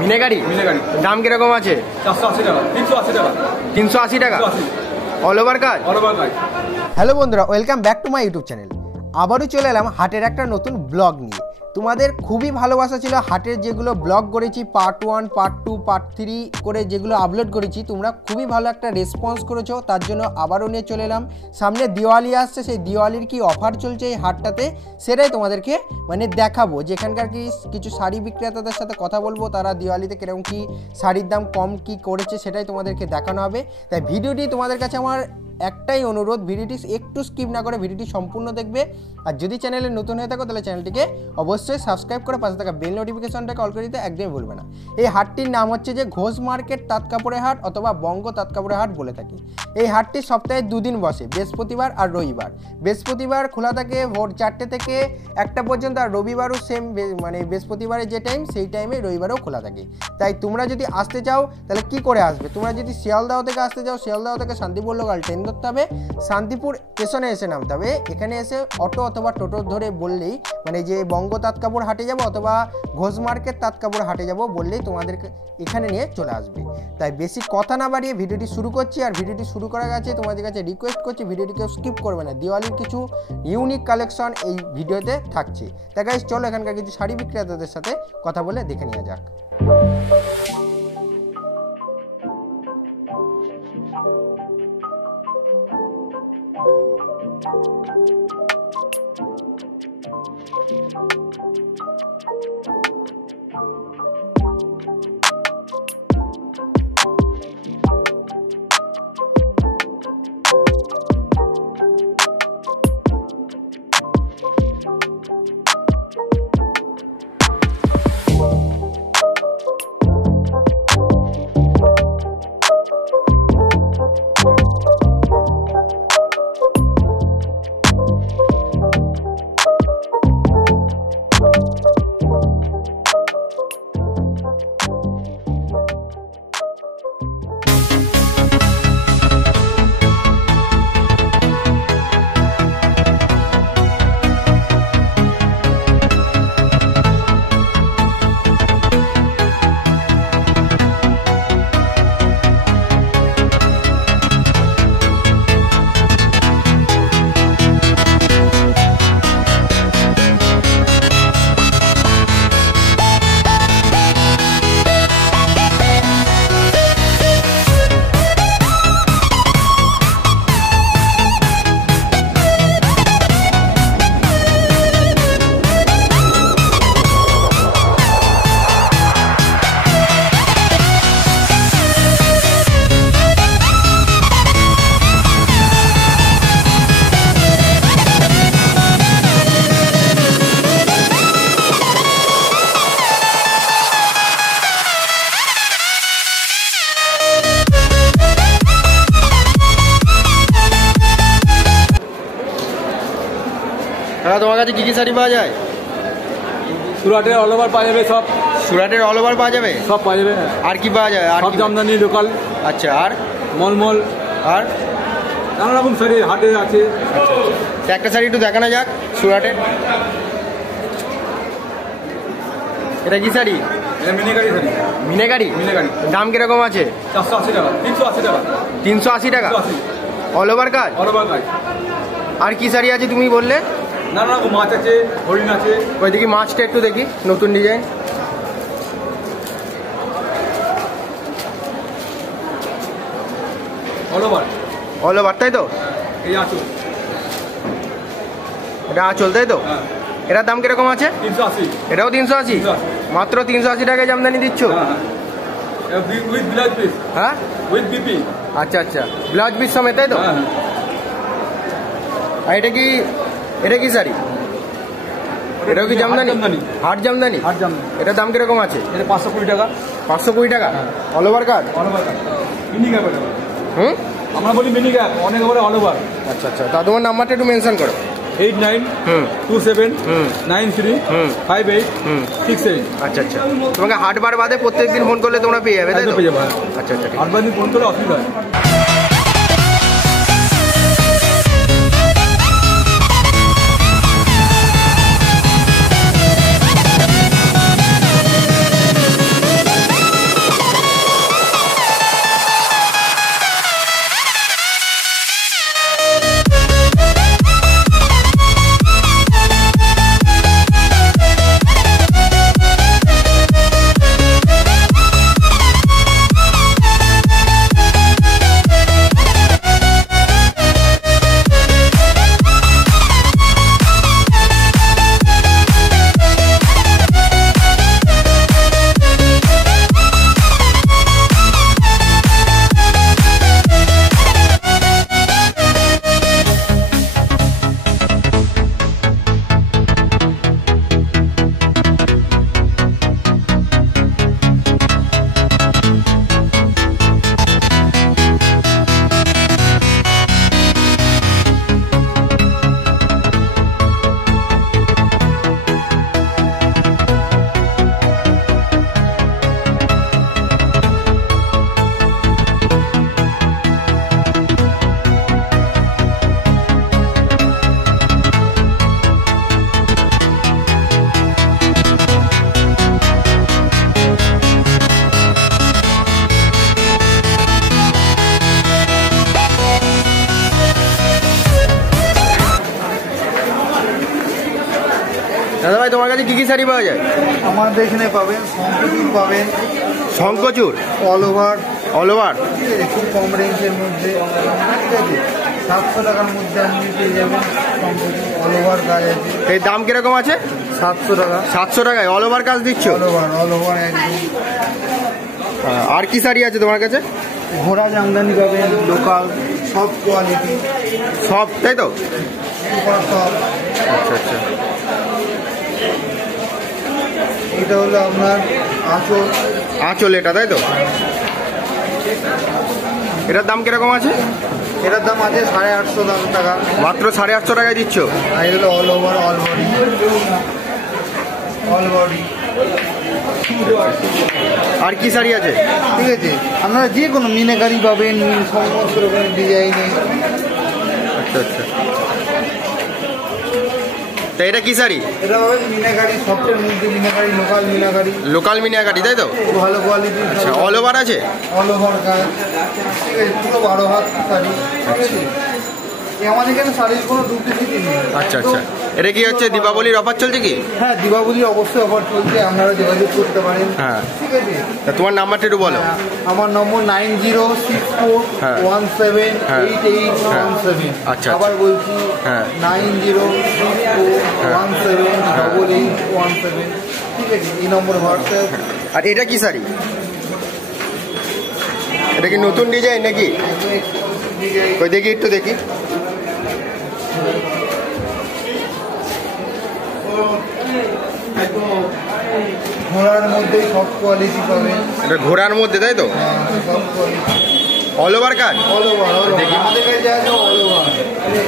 মিনেগাড়ি দাম কিরকম আছে? 480 টাকা 380 টাকা 380 টাকা অল ওভার কাজ। হ্যালো বন্ধুরা, welcome back to my YouTube channel. আবারও চলে এলাম হাটের একটা নতুন ব্লগ নিয়ে। তোমাদের খুবই ভালোবাসা ছিল হাটের যেগুলো ব্লগ করেছি, পার্ট 1 পার্ট 2 পার্ট 3 করে যেগুলো আপলোড করেছি, তোমরা খুবই ভালো একটা রেসপন্স করেছো, তার জন্য আবারও নিয়ে চলে এলাম। সামনে দিওয়ালি আসছে, সেই দিওয়ালির কি অফার চলছে এই হাটটাতে সেটাই তোমাদেরকে দেখাবো। যেখানকার কিছু শাড়ি বিক্রেতাদের সাথে কথা বলবো, তারা দিওয়ালিতে কিরকম কি শাড়ির দাম কম কি করেছে সেটাই তোমাদেরকে দেখানো হবে। তাই ভিডিওটি তোমাদের কাছে আমার একটাই অনুরোধ, ভিডিওটি একটু স্কিপ না করে ভিডিওটি সম্পূর্ণ দেখবে। আর যদি চ্যানেলে নতুন হয়ে থাকো তাহলে চ্যানেলটিকে অবশ্যই সাবস্ক্রাইব করে পাশে থাকা বেল নোটিফিকেশনটাকে অল করে দিতে একদমই ভুলবে না। এই হাটটির নাম হচ্ছে যে ঘোষ মার্কেট তাঁতকাপড়ের হাট অথবা বঙ্গ তাঁতকাপড়ের হাট বলে থাকি। এই হাটটি সপ্তাহে 2 দিন বসে, বৃহস্পতিবার আর রবিবার। বৃহস্পতিবার খোলা থাকে ভোর 4টে থেকে 1টা পর্যন্ত, আর রবিবারও সেম, বৃহস্পতিবারে যে টাইম সেই টাইমে রবিবারও খোলা থাকে। তাই তোমরা যদি আসতে চাও তাহলে কি করে আসবে? তোমরা যদি শিয়ালদাহ থেকে আসতে চাও, শিয়ালদাহ থেকে শান্তিপুর লোকাল ট্রেন ধরতে হবে, শান্তিপুর স্টেশনে এসে নামতে হবে। এখানে এসে অটো অথবা টোটো ধরে বললেই, যে বঙ্গ তাঁতকাপড় হাটে যাব অথবা ঘোষ মার্কেট তাঁতকাপড় হাটে যাব বললেই তোমাদেরকে এখানে নিয়ে চলে আসবে। তাই বেশি কথা না বাড়িয়ে ভিডিওটি শুরু করছি। আর ভিডিওটি শুরু করার কাছে তোমাদের কাছে রিকোয়েস্ট করছি, ভিডিওটিকে স্কিপ করবে না। দিওয়ালির কিছু ইউনিক কালেকশন এই ভিডিওতে থাকছে। তাই গাইস চলো এখানকার কিছু শাড়ি বিক্রেতাদের সাথে কথা বলে দেখে নেওয়া যাক। তোমার কাছে কি কি শাড়ি পাওয়া যায়? সুরাটের অল ওভার পাওয়া যাবে, সব সুরাটের অল ওভার পাওয়া যাবে, সব পাওয়া যাবে। আর কি পাওয়া যায়? আর সব জামদানি লোকাল। আচ্ছা, আর মলমল আর নানা রকম শাড়ি হাটে আছে। আচ্ছা, একটা শাড়ি একটু দেখানো যাক সুরাটের। এটা কি শাড়ি? এটা মিনেগাড়ি শাড়ি। মিনেগাড়ি দাম কিরকম আছে? 480 টাকা 380 টাকা 380 টাকা অল ওভার কাজ। আর কি শাড়ি আছে তুমি বললে? নানা রকম মাছ আছে, হরিণ আছে। ওই দেখি মাছটা একটু দেখি, নতুন ডিজাইন। অল ওভার তাই তো? এই আঁচল, এটা আঁচল তাই তো? হ্যাঁ। এটার দাম কিরকম আছে? 380। এটাও 380? মাত্র 380 টাকায় জামদানি দিচ্ছ? With blouse piece. হ্যাঁ, উইথ বিপি। আচ্ছা আচ্ছা, ব্লাউজ পিস সমেত তাই তো? আর এটা কি শাড়ি? এটাও কি জামদানি? হাট জামদানি। এটার দাম কিরকম আছে? এটা 520 টাকা। 520 টাকা অল ওভার কাজ। মিনি গ্যাপ আমরা বলি, মিনি গ্যাপ, অনেক বলে অল ওভার। আচ্ছা আচ্ছা, তা তোমার নাম্বারটা একটু মেনশন করো। 8927935868। আচ্ছা আচ্ছা, তোমাকে হাটবার বাদে প্রত্যেকদিন ফোন করলে তোমরা পেয়ে যাবে, তাই তো? পেয়ে যাবে। আচ্ছা আচ্ছা, হাটবার দিন ফোন করলে অসুবিধা হয়। ভাই তোমার কাছে কি কি শাড়ি পাওয়া যায়? আমাদের এখানে পাবেন শঙ্কচূড় পাবেন, শঙ্কচূড় অল ওভার, ঠিক আছে, খুব কম রেঞ্জের মধ্যে, ঠিক আছে, 700 টাকার মধ্যে আপনি পেয়ে যাবেন শঙ্কচূড়, অল ওভার কাজ আছে। এই দাম কিরকম আছে? 700 টাকা। 700 টাকায় অল ওভার কাজ দিচ্ছ? অল ওভার একদম। আর কি শাড়ি আছে তোমার কাছে? ঘোড়া জামদানি পাবেন, লোকাল, সব কোয়ালিটি, সব, তাই তো? সব। আচ্ছা আচ্ছা। এটা হলো আপনার আঁচল। আঁচল এটা, তাই তো? এটার দাম কিরকম আছে? এটার দাম আছে 850 টাকা। মাত্র 850 টাকায় দিচ্ছ? আর এটা হলো অল ওভার, অল বডি। আর কি শাড়ি আছে? ঠিক আছে, আপনারা যে কোনো মিনাকারি পাবেন, সমস্ত রকমের ডিজাইনে। আচ্ছা আচ্ছা। তা এটা কি শাড়ি? এটা পাবেন মিনাকারি, সফটের মধ্যে মিনাকারি, লোকাল মিনাকারি, তাই তো? খুব ভালো কোয়ালিটির। আচ্ছা, অল ওভার আছে? অল ওভার কাজ, ঠিক আছে, পুরো 12 হাত শাড়ি, ঠিক আছে। আমাদের এখানে শাড়ির কোনো ডুপ্লিসিটি নেই। আচ্ছা আচ্ছা। এটা কি হচ্ছে দীপাবলির অফার চলছে কি? হ্যাঁ, দীপাবলির অবশ্যই অফার চলছে, আপনারা যোগাযোগ করতে পারেন। হ্যাঁ, ঠিক আছে। তা তোমার নাম্বারটা একটু বলো। আমার নম্বর 9064178817। আচ্ছা। আবার বলছি 9064178817। ঠিক আছে, এই নম্বর হোয়াটসঅ্যাপ। আর এটা কি শাড়ি? এটা কি নতুন ডিজাইন নাকি? ওই দেখি, একটু দেখি। ঘোড়ার মধ্যেই সব কোয়ালিটি পাবেন। এটা ঘোড়ার মধ্যে, তাই তো? সব কোয়ালিটি, অল ওভার কাজ? All over. আমাদের কাছে যা আছে অল ওভার,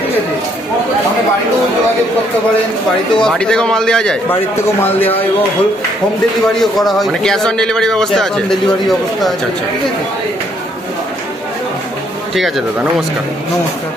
ঠিক আছে। আপনি বাড়িতেও যোগাযোগ করতে পারেন, বাড়ি থেকেও মাল দেওয়া যায়? বাড়ির থেকেও মাল দেওয়া হয় এবং হোম ডেলিভারিও করা হয়। মানে ক্যাশ অন ডেলিভারি ব্যবস্থা আছে? ডেলিভারি ব্যবস্থা আছে। আচ্ছা। ঠিক আছে, ঠিক আছে দাদা, নমস্কার। নমস্কার।